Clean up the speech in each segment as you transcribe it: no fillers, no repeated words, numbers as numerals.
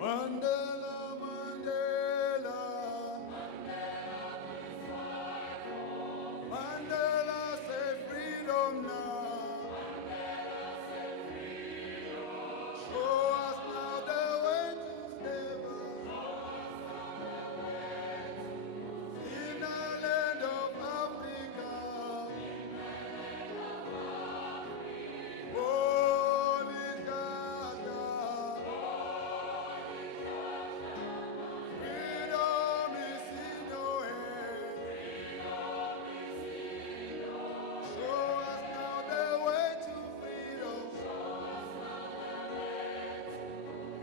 Mandela, Mandela, Mandela say freedom now. Show us now the way to favor in the land of Africa. Holy Gaga, freedom is in your hand. Show us now the way to freedom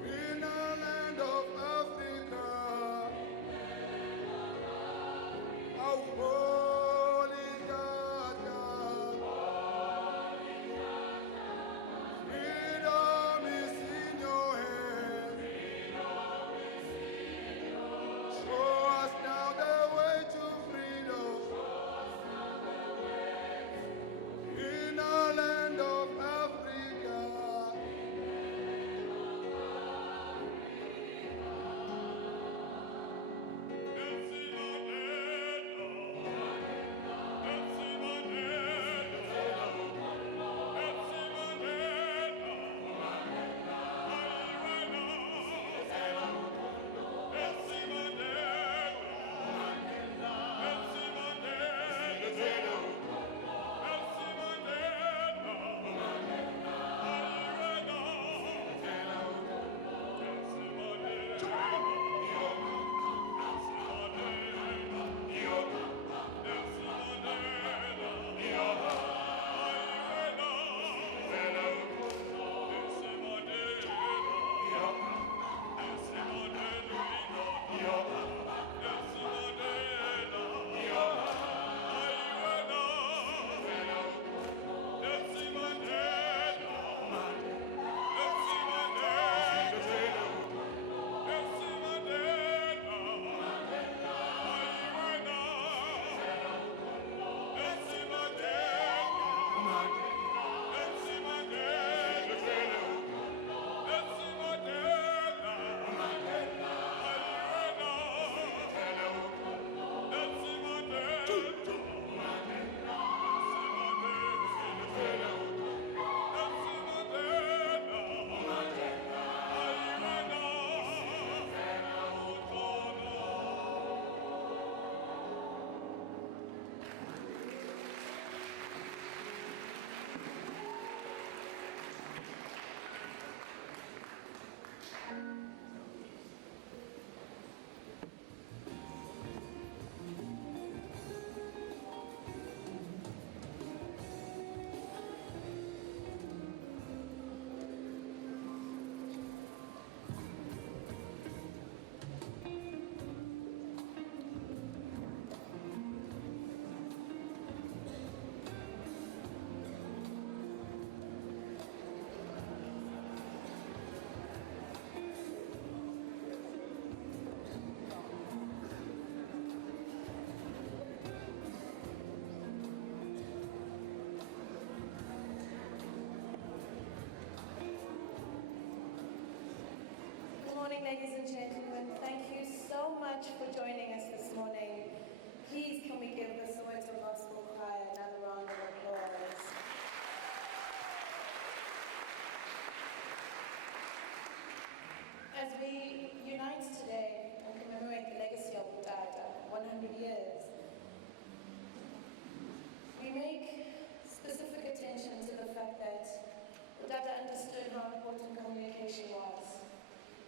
in the land of Africa. Our holy Gaga, freedom is in your hand. Show us now the way to freedom in the land of Africa. Good morning, ladies and gentlemen. Thank you so much for joining us this morning. Please can we give the Soweto Gospel Choir another round of applause. As we unite today and commemorate the legacy of Utata, 100 years, we make specific attention to the fact that Utata understood how important communication was.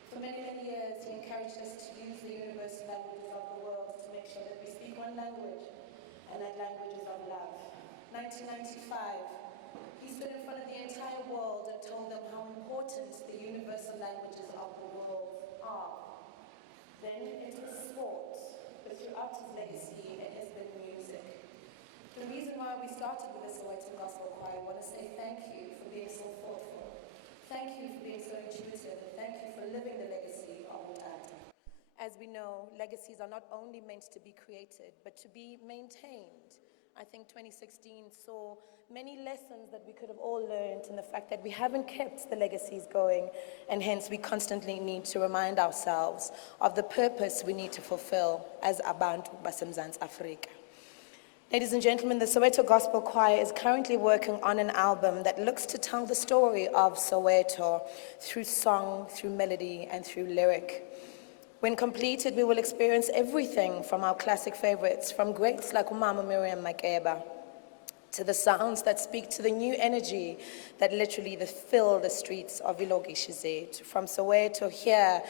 For many, many years, he encouraged us to use the universal languages of the world to make sure that we speak one language, and that language is of love. 1995, he stood in front of the entire world and told them how important the universal languages of the world are. Then it was sport, but throughout his legacy, it has been music. The reason why we started with the Soweto Gospel Choir, I want to say thank you for being so thoughtful. Thank you for being so intuitive, and thank you for living the legacy of Utata. As we know, legacies are not only meant to be created, but to be maintained I think 2016 saw many lessons that we could have all learned in the fact that we haven't kept the legacies going, and hence we constantly need to remind ourselves of the purpose we need to fulfill as abantu baseMzantsi Afrika. Ladies and gentlemen, the Soweto Gospel Choir is currently working on an album that looks to tell the story of Soweto through song, through melody, and through lyric. When completed, we will experience everything from our classic favorites, from greats like Umama Miriam Makeba, to the sounds that speak to the new energy that literally fill the streets of Ilokishi Zethu. From Soweto here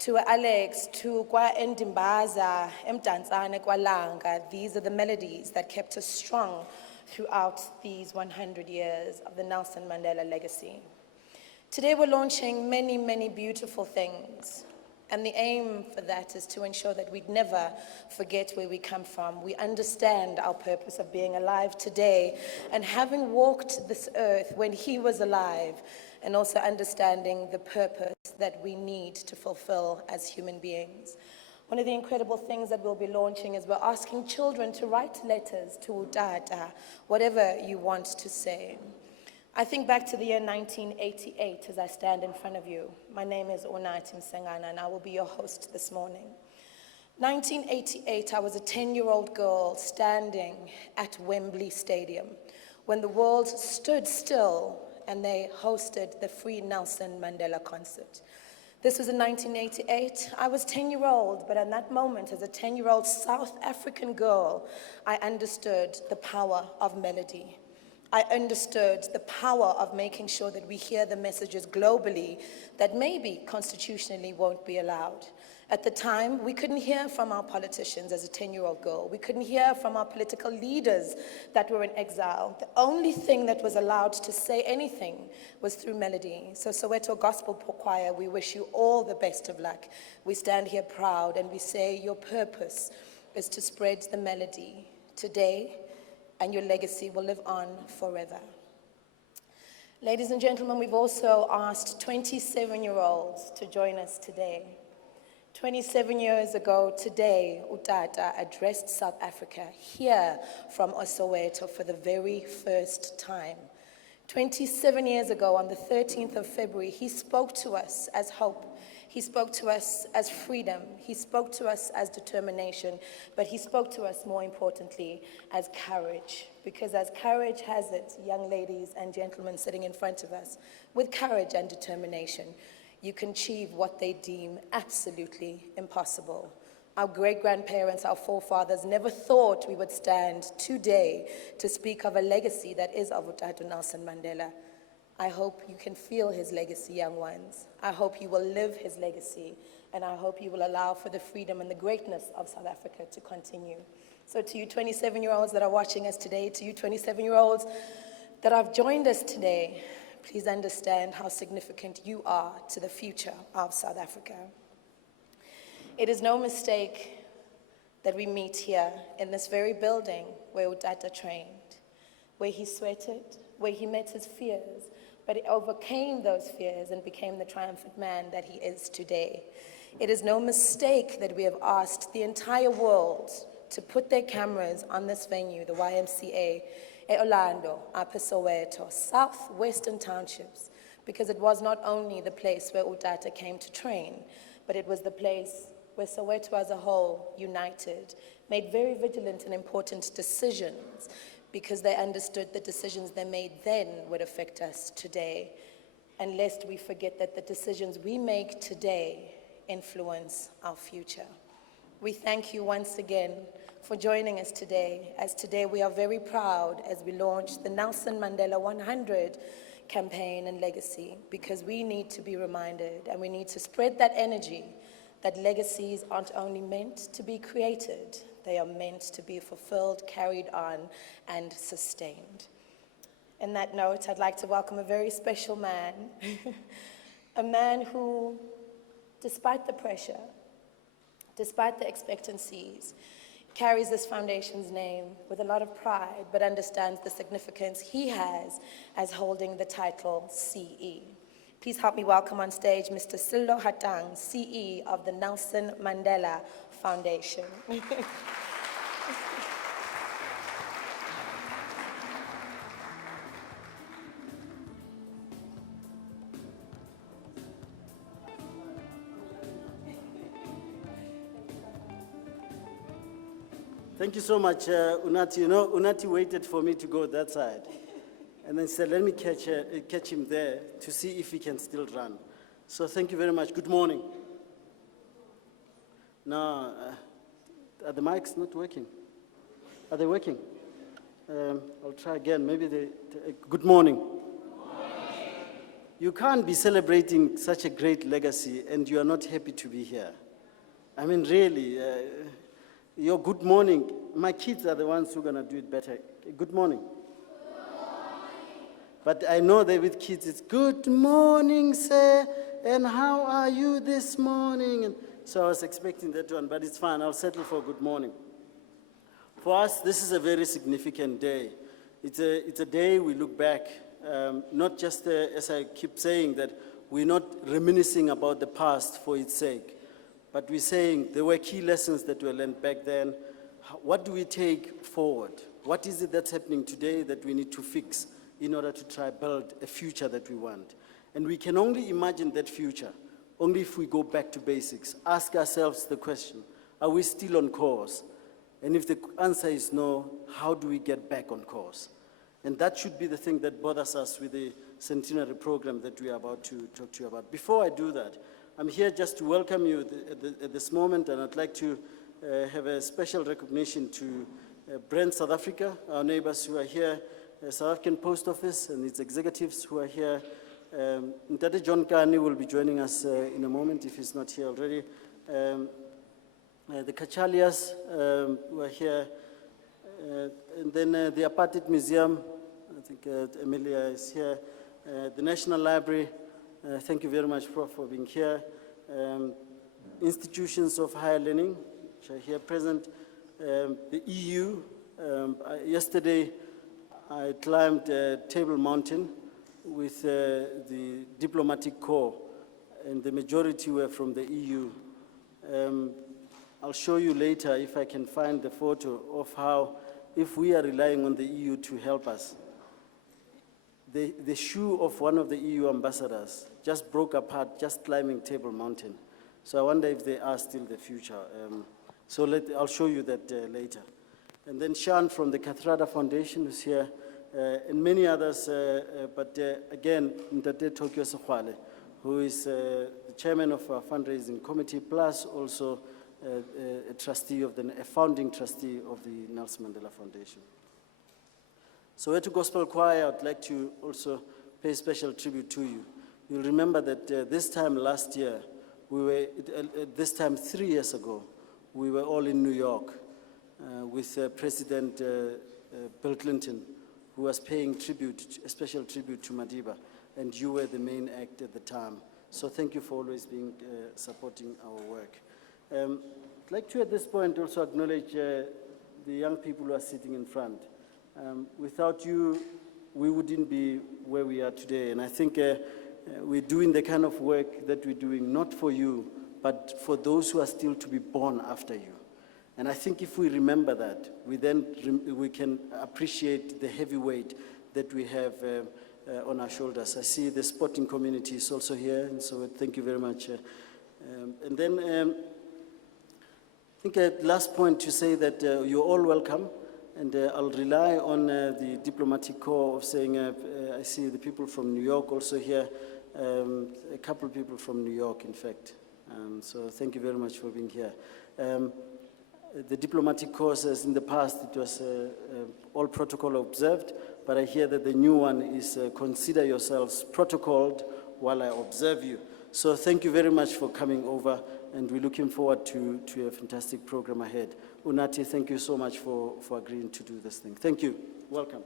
to Alex, to Kwa Ndimbaza, Mdantsane, Kwalanga, these are the melodies that kept us strong throughout these 100 years of the Nelson Mandela legacy. Today we're launching many, many beautiful things. And the aim for that is to ensure that we'd never forget where we come from. We understand our purpose of being alive today and having walked this earth when he was alive, and also understanding the purpose that we need to fulfill as human beings. One of the incredible things that we'll be launching is we're asking children to write letters to Utata, whatever you want to say. I think back to the year 1988 as I stand in front of you. My name is Onati Msengana and I will be your host this morning. 1988, I was a 10-year-old girl standing at Wembley Stadium when the world stood still and they hosted the Free Nelson Mandela concert. This was in 1988. I was 10-year-old, but at that moment, as a 10-year-old South African girl, I understood the power of melody. I understood the power of making sure that we hear the messages globally that maybe constitutionally won't be allowed. At the time, we couldn't hear from our politicians as a 10-year-old girl. We couldn't hear from our political leaders that were in exile. The only thing that was allowed to say anything was through melody. So Soweto Gospel Choir, we wish you all the best of luck. We stand here proud and we say your purpose is to spread the melody today, and your legacy will live on forever. Ladies and gentlemen, we've also asked 27-year-olds to join us today. 27 years ago today, Utata addressed South Africa here from Soweto for the very first time. 27 years ago, on the 13th of February, he spoke to us as hope. He spoke to us as freedom. He spoke to us as determination. But he spoke to us, more importantly, as courage. Because as courage has it, young ladies and gentlemen sitting in front of us, with courage and determination, you can achieve what they deem absolutely impossible. Our great-grandparents, our forefathers, never thought we would stand today to speak of a legacy that is of Utata Nelson Mandela. I hope you can feel his legacy, young ones. I hope you will live his legacy, and I hope you will allow for the freedom and the greatness of South Africa to continue. So to you 27-year-olds that are watching us today, to you 27-year-olds that have joined us today, please understand how significant you are to the future of South Africa. It is no mistake that we meet here in this very building where Utata trained, where he sweated, where he met his fears, but he overcame those fears and became the triumphant man that he is today. It is no mistake that we have asked the entire world to put their cameras on this venue, the YMCA, Orlando, Upper Soweto, southwestern townships, because it was not only the place where Utata came to train, but it was the place where Soweto as a whole united, made very vigilant and important decisions, because they understood the decisions they made then would affect us today. And lest we forget that the decisions we make today influence our future. We thank you once again for joining us today, as today we are very proud as we launch the Nelson Mandela 100 campaign and legacy, because we need to be reminded and we need to spread that energy that legacies aren't only meant to be created, they are meant to be fulfilled, carried on, and sustained. On that note, I'd like to welcome a very special man, a man who, despite the pressure, despite the expectancies, carries this foundation's name with a lot of pride, but understands the significance he has as holding the title CE. Please help me welcome on stage Mr. Sello Hatang, CE of the Nelson Mandela Foundation. Thank you so much, Unati. You know, Unati waited for me to go that side. And then said, let me catch him there to see if he can still run. So thank you very much. Good morning. No, are the mics not working? Are they working? I'll try again. Maybe good morning. You can't be celebrating such a great legacy and you are not happy to be here. I mean, really, your good morning, my kids are the ones who are going to do it better. Good morning. But I know that with kids, it's good morning, sir, and how are you this morning? And so I was expecting that one, but it's fine. I'll settle for good morning. For us, this is a very significant day. It's a day we look back, not just, as I keep saying, that we're not reminiscing about the past for its sake, but we're saying there were key lessons that were learned back then. What do we take forward? What is it that's happening today that we need to fix in order to try build a future that we want? And we can only imagine that future only if we go back to basics, ask ourselves the question, are we still on course? And if the answer is no, how do we get back on course? And that should be the thing that bothers us with the centenary program that we are about to talk to you about. Before I do that, I'm here just to welcome you at this moment, and I'd like to have a special recognition to Brand South Africa, our neighbors who are here, South African Post Office and its executives who are here. Ntate John Kani will be joining us in a moment if he's not here already. The Kachalias who are here, and then the Apartheid Museum, I think Emilia is here, the National Library, thank you very much, Prof, for being here. Institutions of higher learning, which are here present. The EU, yesterday I climbed Table Mountain with the diplomatic corps, and the majority were from the EU. I'll show you later if I can find the photo of how, if we are relying on the EU to help us, the shoe of one of the EU ambassadors just broke apart just climbing Table Mountain. So I wonder if they are still the future. I'll show you that later. And then Sean from the Kathrada Foundation is here, and many others, but again, Ntate Tokyo Sekhwale, who is the chairman of our fundraising committee, plus also a trustee of a founding trustee of the Nelson Mandela Foundation. So at Gospel Choir, I'd like to also pay special tribute to you. You'll remember that this time last year, this time 3 years ago, we were all in New York with President Bill Clinton, who was paying tribute, a special tribute to Madiba, and you were the main act at the time. So thank you for always being supporting our work. I'd like to at this point also acknowledge the young people who are sitting in front. Without you, we wouldn't be where we are today. And I think we're doing the kind of work that we're doing, not for you, but for those who are still to be born after you. And I think if we remember that, we can appreciate the heavy weight that we have on our shoulders. I see the sporting community is also here, and so thank you very much. And then I think at last point to say that you're all welcome. And I'll rely on the diplomatic corps of saying, I see the people from New York also here, a couple of people from New York, in fact. So thank you very much for being here. The diplomatic corps says in the past it was all protocol observed, but I hear that the new one is consider yourselves protocoled while I observe you. So thank you very much for coming over, and we're looking forward to a fantastic program ahead. Unati, thank you so much for agreeing to do this thing. Thank you. Welcome.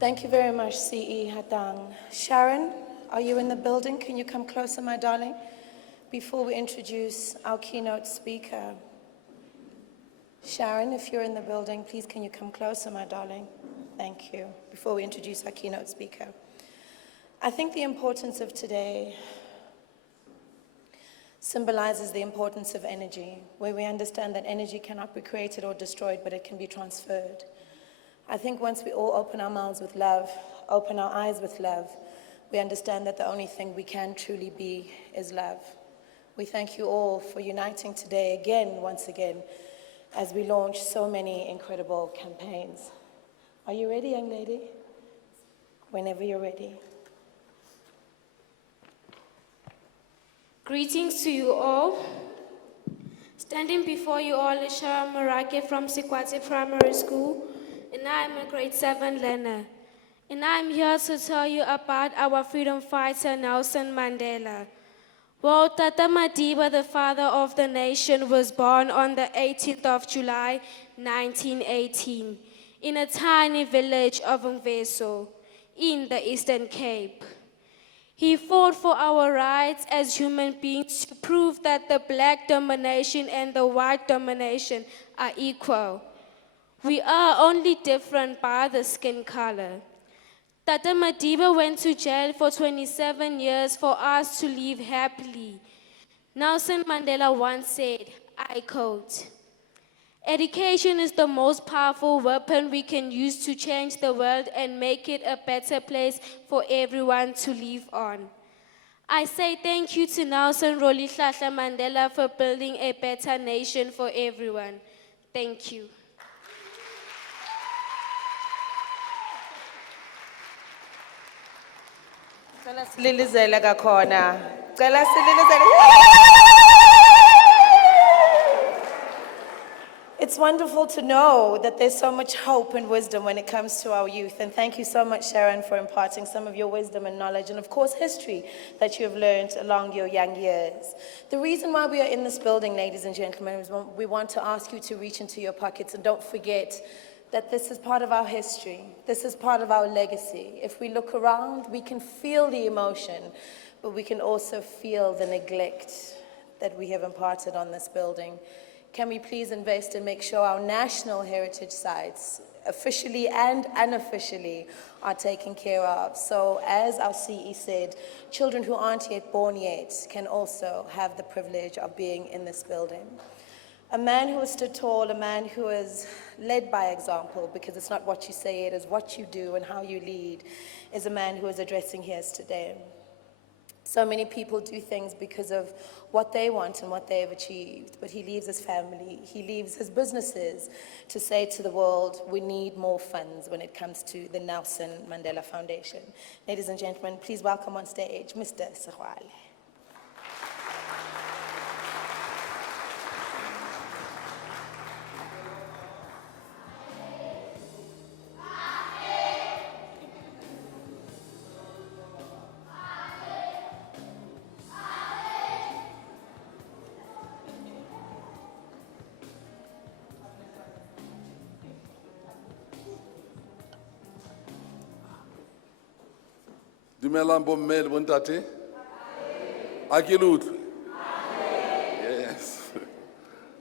Thank you very much, C.E. Hadang. Sharon, are you in the building? Can you come closer, my darling, before we introduce our keynote speaker? Sharon, if you're in the building, please can you come closer, my darling? Thank you. Before we introduce our keynote speaker. I think the importance of today symbolizes the importance of energy, where we understand that energy cannot be created or destroyed, but it can be transferred. I think once we all open our mouths with love, open our eyes with love, we understand that the only thing we can truly be is love. We thank you all for uniting today once again, as we launch so many incredible campaigns. Are you ready, young lady? Whenever you're ready. Greetings to you all. Standing before you all is Sharon Marake from Sikwati Primary School, and I am a grade 7 learner. And I am here to tell you about our freedom fighter, Nelson Mandela. Well, Tata Madiba, the father of the nation, was born on the 18th of July, 1918, in a tiny village of Mveso, in the Eastern Cape. He fought for our rights as human beings to prove that the black domination and the white domination are equal. We are only different by the skin color. Tata Madiba went to jail for 27 years for us to live happily. Nelson Mandela once said, I quote, "Education is the most powerful weapon we can use to change the world and make it a better place for everyone to live on." I say thank you to Nelson Rolihlahla Mandela for building a better nation for everyone. Thank you. Cela sililizele kakhona. Cela sililizele. It's wonderful to know that there's so much hope and wisdom when it comes to our youth. And thank you so much, Sharon, for imparting some of your wisdom and knowledge and, of course, history that you have learned along your young years. The reason why we are in this building, ladies and gentlemen, is we want to ask you to reach into your pockets and don't forget that this is part of our history. This is part of our legacy. If we look around, we can feel the emotion, but we can also feel the neglect that we have imparted on this building. Can we please invest and make sure our national heritage sites, officially and unofficially, are taken care of? So as our CE said, children who aren't yet born yet can also have the privilege of being in this building. A man who has stood tall, a man who has led by example, because it's not what you say, it is what you do and how you lead, is a man who is addressing here today. So many people do things because of what they want and what they have achieved, but he leaves his family, he leaves his businesses to say to the world, we need more funds when it comes to the Nelson Mandela Foundation. Ladies and gentlemen, please welcome on stage Mr. Sehwale. Dumelang bommel bontate. A ke le utlwe? Yes.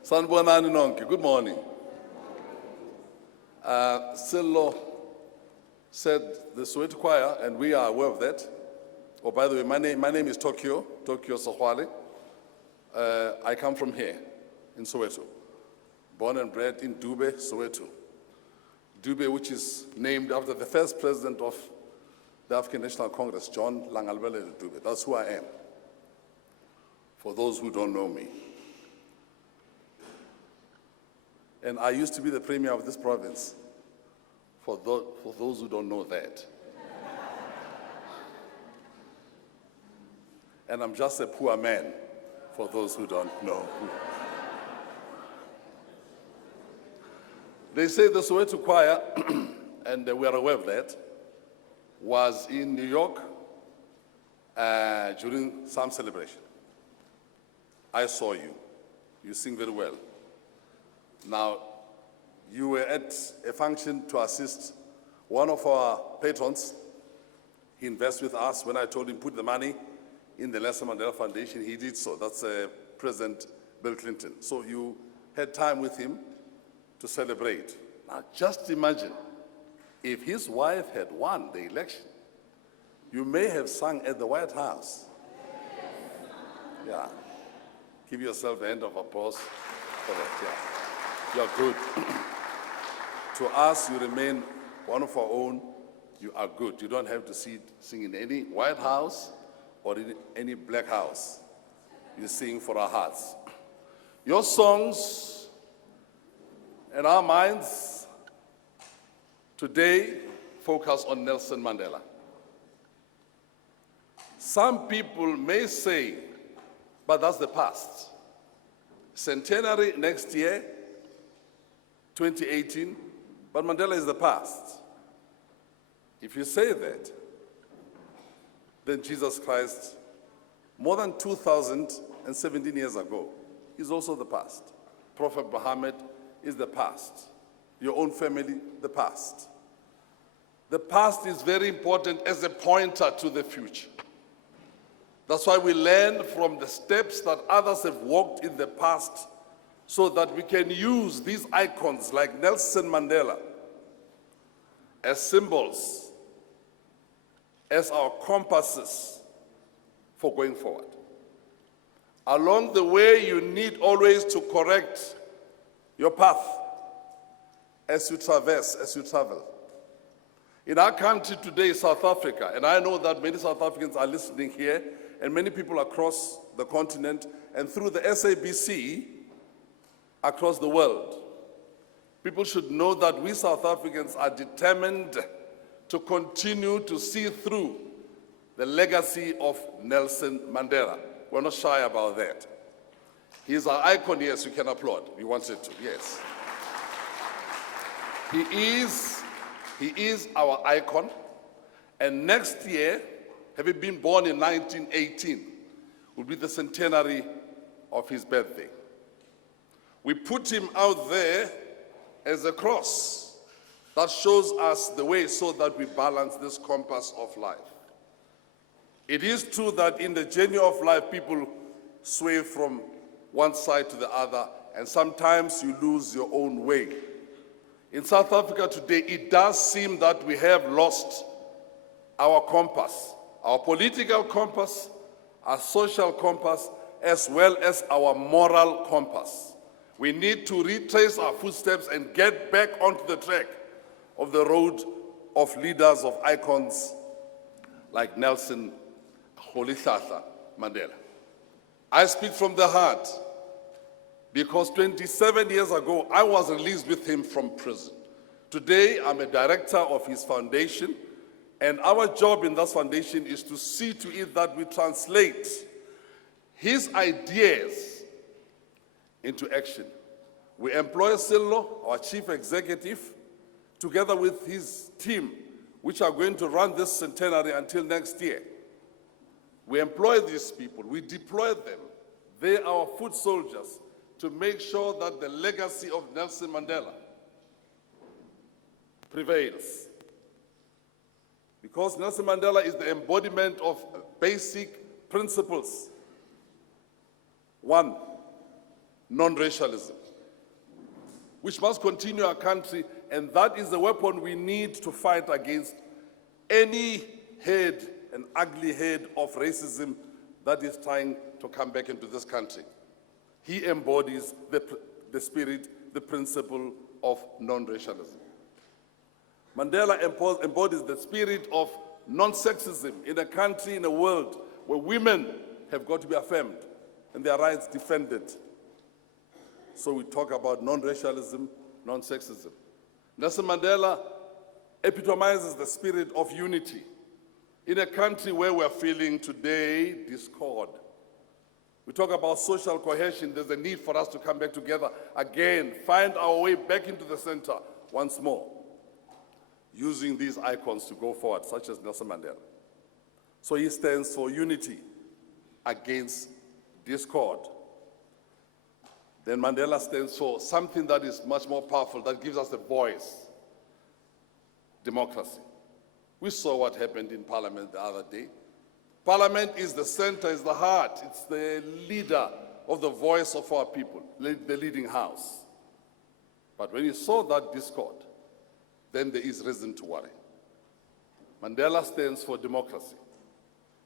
Sanibonani nonke. Good morning. Sello said the Soweto Choir, and we are aware of that. Oh, by the way, my name is Tokyo Sehwale. I come from here, in Soweto. Born and bred in Dube, Soweto. Dube, which is named after the first president of the African National Congress, John Langalbele Dube. That's who I am, for those who don't know me. And I used to be the premier of this province, for those who don't know that. And I'm just a poor man, for those who don't know. They say the Soweto Choir, and we are aware of that, was in New York during some celebration. I saw you. You sing very well. Now, you were at a function to assist one of our patrons. He invests with us. When I told him put the money in the Nelson Mandela Foundation, he did so. That's President Bill Clinton. So you had time with him to celebrate. Now, just imagine if his wife had won the election, you may have sung at the White House. Yeah. Give yourself a hand of applause for that. Yeah. You're good. To us, you remain one of our own. You are good. You don't have to sing in any White House or in any Black House. You sing for our hearts. Your songs and our minds today focus on Nelson Mandela. Some people may say, but that's the past. Centenary next year, 2018, but Mandela is the past. If you say that, then Jesus Christ, more than 2,017 years ago, is also the past. Prophet Muhammad is the past. Your own family, the past. The past is very important as a pointer to the future. That's why we learn from the steps that others have walked in the past so that we can use these icons like Nelson Mandela as symbols, as our compasses for going forward. Along the way, you need always to correct your path as you traverse, as you travel. In our country today, South Africa, and I know that many South Africans are listening here, and many people across the continent, and through the SABC across the world. People should know that we South Africans are determined to continue to see through the legacy of Nelson Mandela. We're not shy about that. He's our icon, yes, you can applaud. We wanted to, yes. He is our icon, and next year, having been born in 1918, will be the centenary of his birthday. We put him out there as a cross that shows us the way so that we balance this compass of life. It is true that in the journey of life, people sway from one side to the other, and sometimes you lose your own way. In South Africa today, it does seem that we have lost our compass, our political compass, our social compass, as well as our moral compass. We need to retrace our footsteps and get back onto the track of the road of leaders, of icons like Nelson Mandela. I speak from the heart because 27 years ago, I was released with him from prison. Today, I'm a director of his foundation, and our job in that foundation is to see to it that we translate his ideas into action. We employ Sillo, our chief executive, together with his team, which are going to run this centenary until next year. We employ these people, we deploy them. They are our foot soldiers to make sure that the legacy of Nelson Mandela prevails. Because Nelson Mandela is the embodiment of basic principles. One, non-racialism, which must continue our country, and that is the weapon we need to fight against any head, an ugly head of racism that is trying to come back into this country. He embodies the spirit, the principle of non-racialism. Mandela embodies the spirit of non-sexism in a country, in a world where women have got to be affirmed and their rights defended. So we talk about non-racialism, non-sexism. Nelson Mandela epitomizes the spirit of unity in a country where we're feeling today discord. We talk about social cohesion. There's a need for us to come back together again, find our way back into the center once more, using these icons to go forward, such as Nelson Mandela. So he stands for unity against discord. Then Mandela stands for something that is much more powerful, that gives us a voice: democracy. We saw what happened in Parliament the other day. Parliament is the center, is the heart, it's the leader of the voice of our people, the leading house. But when you saw that discord, then there is reason to worry. Mandela stands for democracy,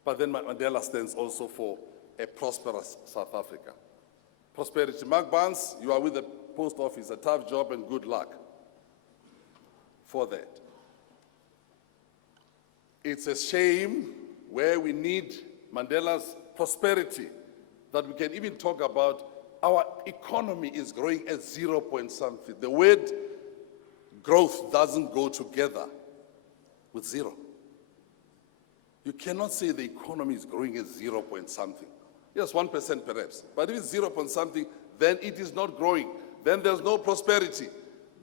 but then Mandela stands also for a prosperous South Africa. prosperity. Mark Barnes, you are with the post office, a tough job and good luck for that. It's a shame where we need Mandela's prosperity that we can even talk about our economy is growing at 0 point something. The word growth doesn't go together with zero. You cannot say the economy is growing at 0 point something. Yes, 1% perhaps. But if it's 0 point something, then it is not growing. Then there's no prosperity.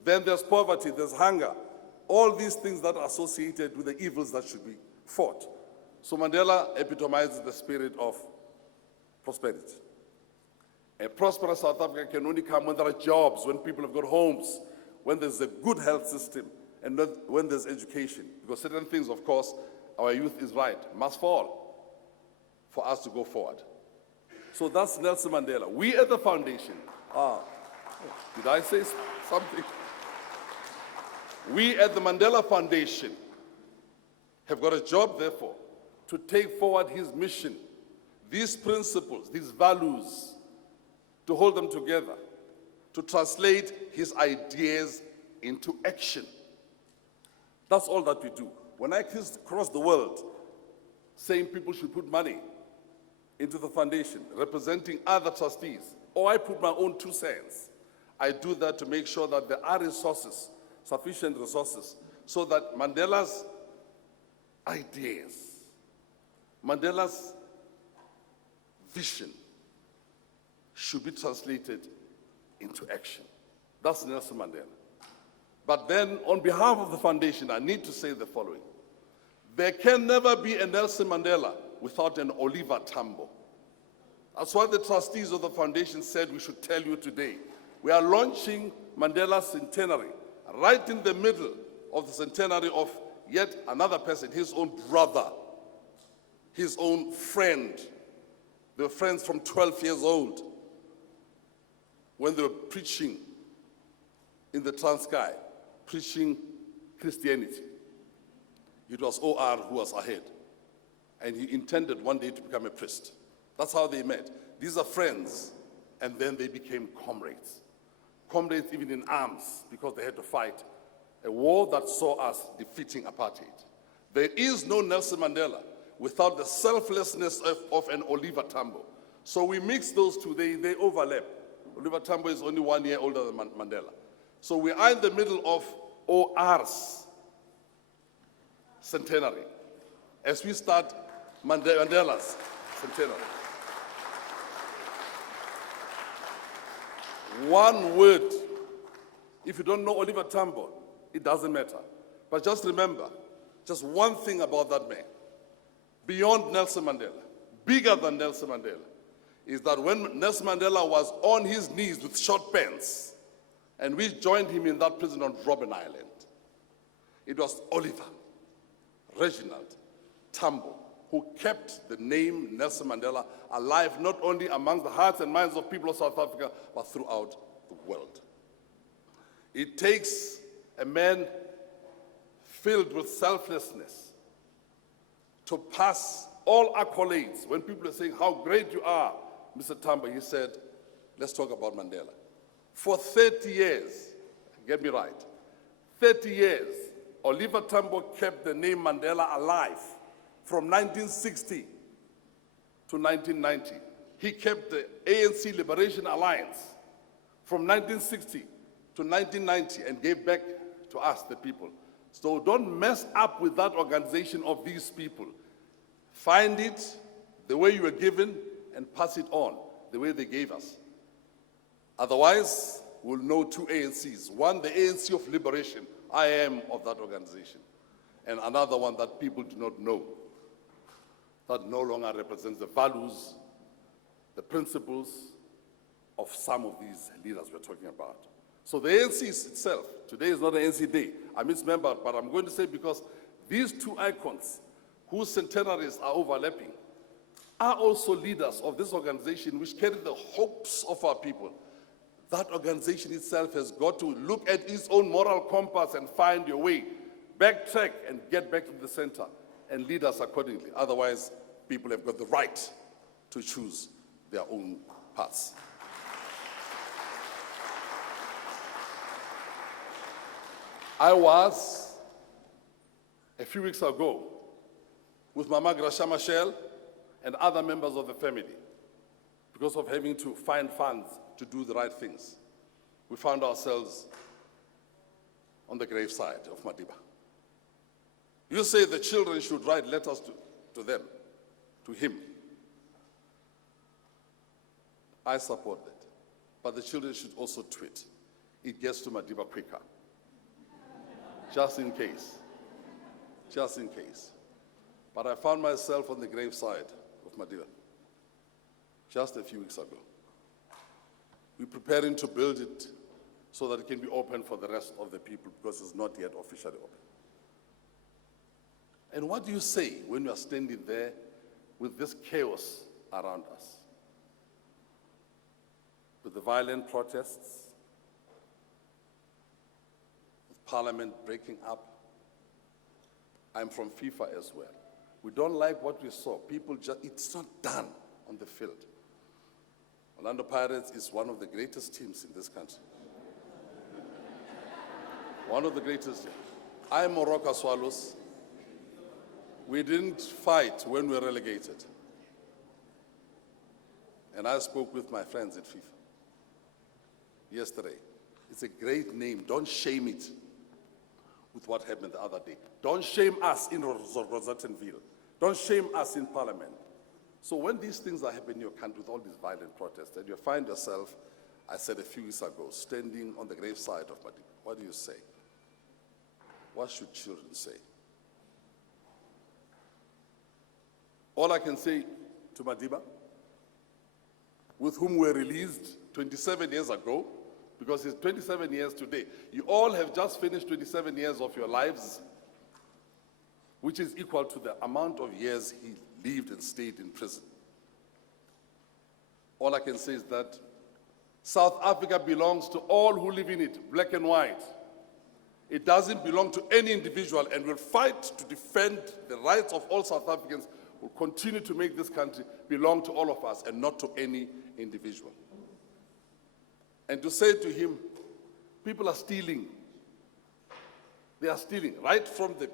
Then there's poverty, there's hunger. All these things that are associated with the evils that should be fought. So Mandela epitomizes the spirit of prosperity. A prosperous South Africa can only come when there are jobs, when people have got homes, when there's a good health system, and when there's education. Because certain things, of course, our youth is right, must fall for us to go forward. So that's Nelson Mandela. We at the foundation, did I say something? We at the Mandela Foundation have got a job, therefore, to take forward his mission, these principles, these values, to hold them together, to translate his ideas into action. That's all that we do. When I cross the world saying people should put money into the foundation, representing other trustees, or I put my own 2 cents, I do that to make sure that there are resources, sufficient resources, so that Mandela's ideas, Mandela's vision should be translated into action. That's Nelson Mandela. But then, on behalf of the foundation, I need to say the following. There can never be a Nelson Mandela without an Oliver Tambo. That's why the trustees of the foundation said we should tell you today. We are launching Mandela Centenary, right in the middle of the centenary of yet another person, his own brother, his own friend. They were friends from 12 years old when they were preaching in the Transkei, preaching Christianity. It was OR who was ahead, and he intended one day to become a priest. That's how they met. These are friends, and then they became comrades. Comrades even in arms, because they had to fight a war that saw us defeating apartheid. There is no Nelson Mandela without the selflessness of an Oliver Tambo. So we mix those two, they overlap. Oliver Tambo is only 1 year older than Mandela. So we are in the middle of OR's centenary as we start Mandela's centenary. One word, if you don't know Oliver Tambo, it doesn't matter. But just remember, just one thing about that man, beyond Nelson Mandela, bigger than Nelson Mandela, is that when Nelson Mandela was on his knees with short pants, and we joined him in that prison on Robben Island, it was Oliver Reginald Tambo who kept the name Nelson Mandela alive, not only among the hearts and minds of people of South Africa, but throughout the world. It takes a man filled with selflessness to pass all accolades. When people are saying how great you are, Mr. Tambo, he said, let's talk about Mandela. For 30 years, get me right, 30 years, Oliver Tambo kept the name Mandela alive. From 1960 to 1990, he kept the ANC Liberation Alliance from 1960 to 1990 and gave back to us, the people. So don't mess up with that organization of these people. Find it the way you were given and pass it on the way they gave us. Otherwise, we'll know 2 ANCs. One, the ANC of Liberation. I am of that organization. And another one that people do not know, that no longer represents the values, the principles of some of these leaders we're talking about. So the ANC itself, today is not an ANC day. I'm its member, but I'm going to say because these 2 icons, whose centenaries are overlapping, are also leaders of this organization which carry the hopes of our people. That organization itself has got to look at its own moral compass and find your way, backtrack and get back to the center and lead us accordingly. Otherwise, people have got the right to choose their own paths. I was, a few weeks ago, with Mama Gracia Machel and other members of the family, because of having to find funds to do the right things. We found ourselves on the graveside of Madiba. You say the children should write letters to them, to him. I support that. But the children should also tweet. It gets to Madiba quicker. Just in case. Just in case. But I found myself on the graveside of Madiba just a few weeks ago. We're preparing to build it so that it can be open for the rest of the people because it's not yet officially open. And what do you say when you are standing there with this chaos around us? With the violent protests, with Parliament breaking up. I'm from FIFA as well. We don't like what we saw. People just, it's not done on the field. Orlando Pirates is one of the greatest teams in this country. One of the greatest. I am Morocco Swallows. We didn't fight when we were relegated. And I spoke with my friends at FIFA yesterday. It's a great name. Don't shame it with what happened the other day. Don't shame us in Rosettenville. Don't shame us in Parliament. So when these things are happening in your country with all these violent protests, and you find yourself, I said a few weeks ago, standing on the graveside of Madiba, what do you say? What should children say? All I can say to Madiba, with whom we were released 27 years ago, because it's 27 years today. You all have just finished 27 years of your lives, which is equal to the amount of years he lived and stayed in prison. All I can say is that South Africa belongs to all who live in it, black and white. It doesn't belong to any individual, and we'll fight to defend the rights of all South Africans. We'll continue to make this country belong to all of us and not to any individual. And to say to him, people are stealing. They are stealing right from the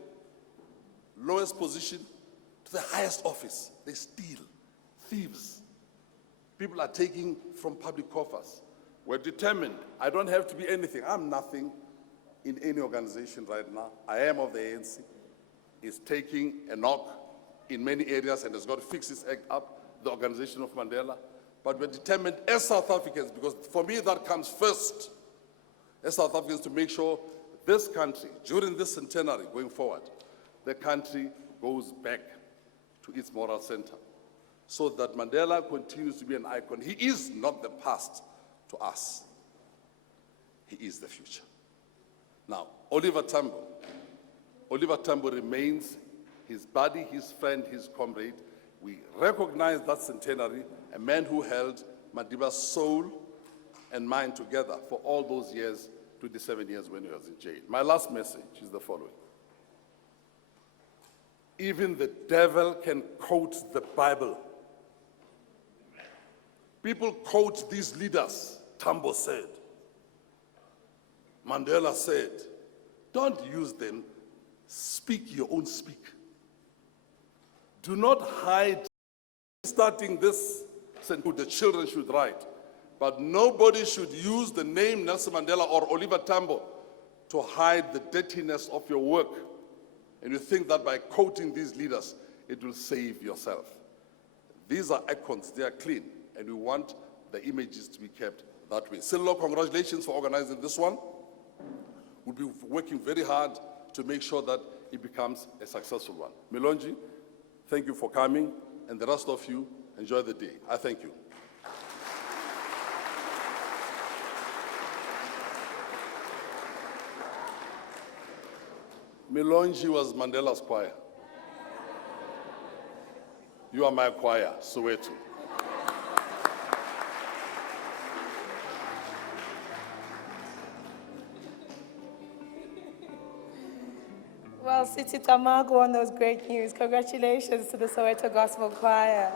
lowest position to the highest office. They steal. Thieves. People are taking from public coffers. We're determined. I don't have to be anything. I'm nothing in any organization right now. I am of the ANC. It's taking a knock in many areas and has got to fix its act up, the organization of Mandela. But we're determined as South Africans, because for me that comes first, as South Africans, to make sure this country, during this centenary going forward, the country goes back to its moral center, so that Mandela continues to be an icon. He is not the past to us. He is the future. Now, Oliver Tambo remains his buddy, his friend, his comrade. We recognize that centenary, a man who held Madiba's soul and mind together for all those years, 27 years when he was in jail. My last message is the following. Even the devil can quote the Bible. People quote these leaders. Tambo said, Mandela said. Don't use them. Speak your own speak. Do not hide. Starting this, the children should write. But nobody should use the name Nelson Mandela or Oliver Tambo to hide the dirtiness of your work. And you think that by quoting these leaders, it will save yourself. These are icons, they are clean, and we want the images to be kept that way. Silo, congratulations for organizing this one. We'll be working very hard to make sure that it becomes a successful one. Milonji, thank you for coming, and the rest of you, enjoy the day. I thank you. Milonji was Mandela's choir. You are my choir, Soweto. Well, Siti Tamago on those great news. Congratulations to the Soweto Gospel Choir.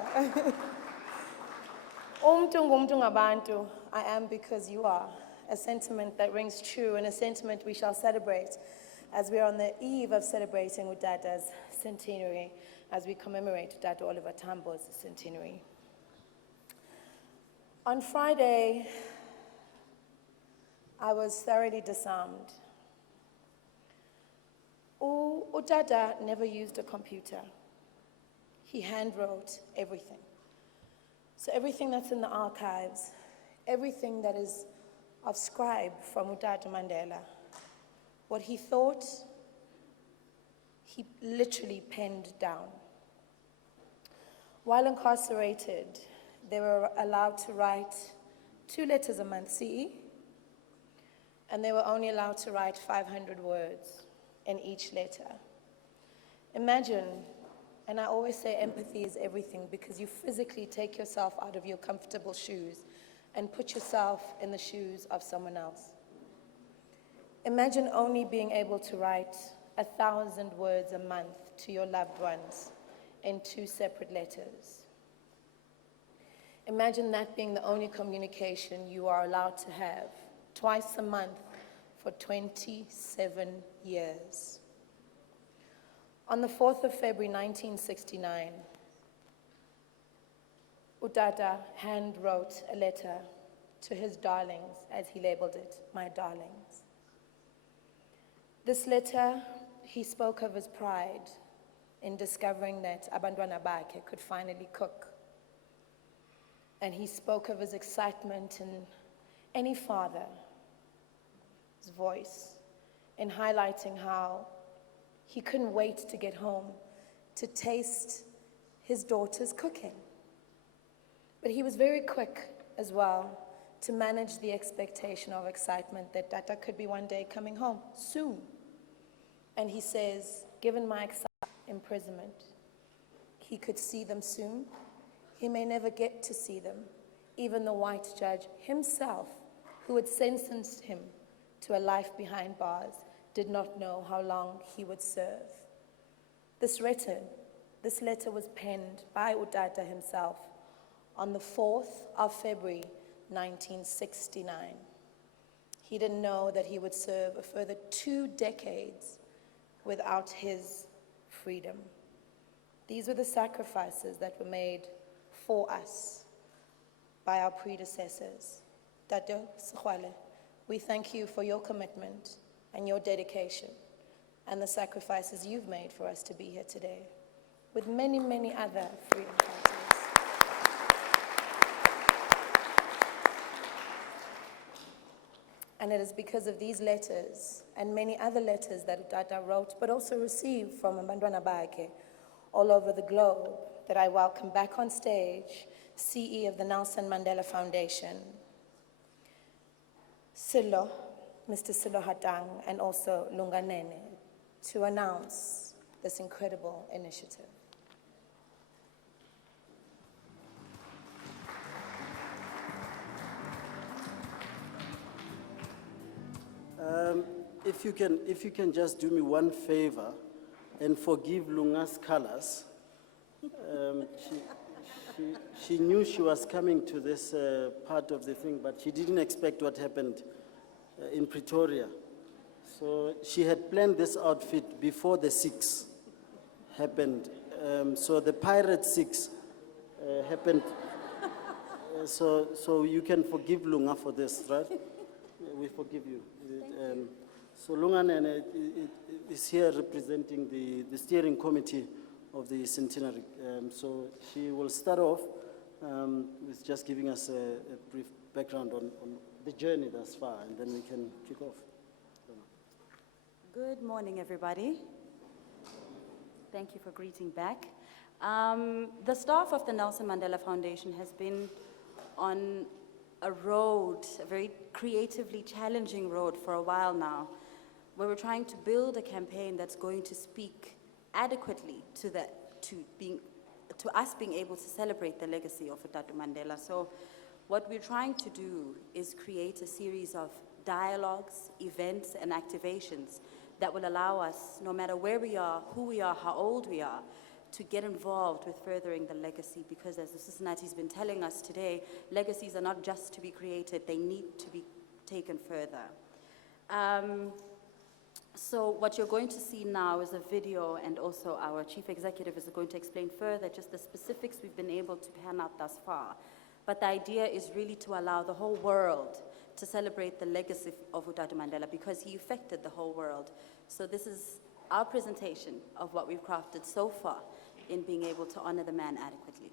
Umtu ngumtu ngabantu. I am because you are. a sentiment that rings true and a sentiment we shall celebrate as we are on the eve of celebrating Udada's centenary, as we commemorate Udada Oliver Tambo's centenary. On Friday, I was thoroughly disarmed. Udada never used a computer. He handwrote everything. So everything that's in the archives, everything that is of scribe from Udada Mandela, what he thought, he literally penned down. While incarcerated, they were allowed to write 2 letters a month, CE, and they were only allowed to write 500 words in each letter. Imagine, and I always say empathy is everything because you physically take yourself out of your comfortable shoes and put yourself in the shoes of someone else. Imagine only being able to write 1,000 words a month to your loved ones in 2 separate letters. Imagine that being the only communication you are allowed to have twice a month for 27 years. On the 4th of February 1969, Udada hand wrote a letter to his darlings, as he labeled it, my darlings. This letter, he spoke of his pride in discovering that abantwana bakhe could finally cook. And he spoke of his excitement in any father's voice in highlighting how he couldn't wait to get home to taste his daughter's cooking. But he was very quick as well to manage the expectation of excitement that Tata could be one day coming home soon. And he says, given my imprisonment, he could see them soon. He may never get to see them. Even the white judge himself, who had sentenced him to a life behind bars, did not know how long he would serve. This letter was penned by Udada himself on the 4th of February, 1969. He didn't know that he would serve a further 2 decades without his freedom. These were the sacrifices that were made for us by our predecessors. Dado Skhwale, we thank you for your commitment and your dedication and the sacrifices you've made for us to be here today, with many, many other freedom fighters. And it is because of these letters and many other letters that Udada wrote, but also received from abantwana bakhe all over the globe, that I welcome back on stage CE of the Nelson Mandela Foundation, Silo, Mr. Silo Hatang, and also Lunganene, to announce this incredible initiative. If you can just do me one favor and forgive Lunga's colors. She knew she was coming to this part of the thing, but she didn't expect what happened in Pretoria. So she had planned this outfit before the 6 happened. So the Pirate 6 happened. So you can forgive Lunga for this, right? We forgive you. So Lunga Nene is here representing the steering committee of the centenary. So she will start off with just giving us a brief background on the journey thus far, and then we can kick off. Good morning, everybody. Thank you for greeting back. The staff of the Nelson Mandela Foundation has been on a road, a very creatively challenging road for a while now, where we're trying to build a campaign that's going to speak adequately to us being able to celebrate the legacy of Tata Mandela. So what we're trying to do is create a series of dialogues, events, and activations that will allow us, no matter where we are, who we are, how old we are, to get involved with furthering the legacy, because as Mrs. Nati's been telling us today, legacies are not just to be created, they need to be taken further. So what you're going to see now is a video, and also our chief executive is going to explain further just the specifics we've been able to pan out thus far. But the idea is really to allow the whole world to celebrate the legacy of Utata Mandela, because he affected the whole world. So this is our presentation of what we've crafted so far in being able to honor the man adequately.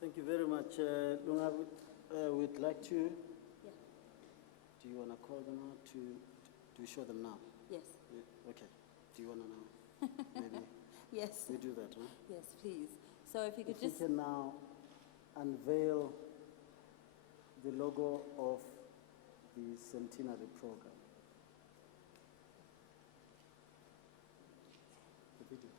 Thank you very much. Lunga, we'd like to, do you want to call them out to show them now? Yes. Okay. Do you want to now? Maybe Yes. we do that, huh? Yes, please. So if you could If you just... can now unveil the logo of the centenary program. The video.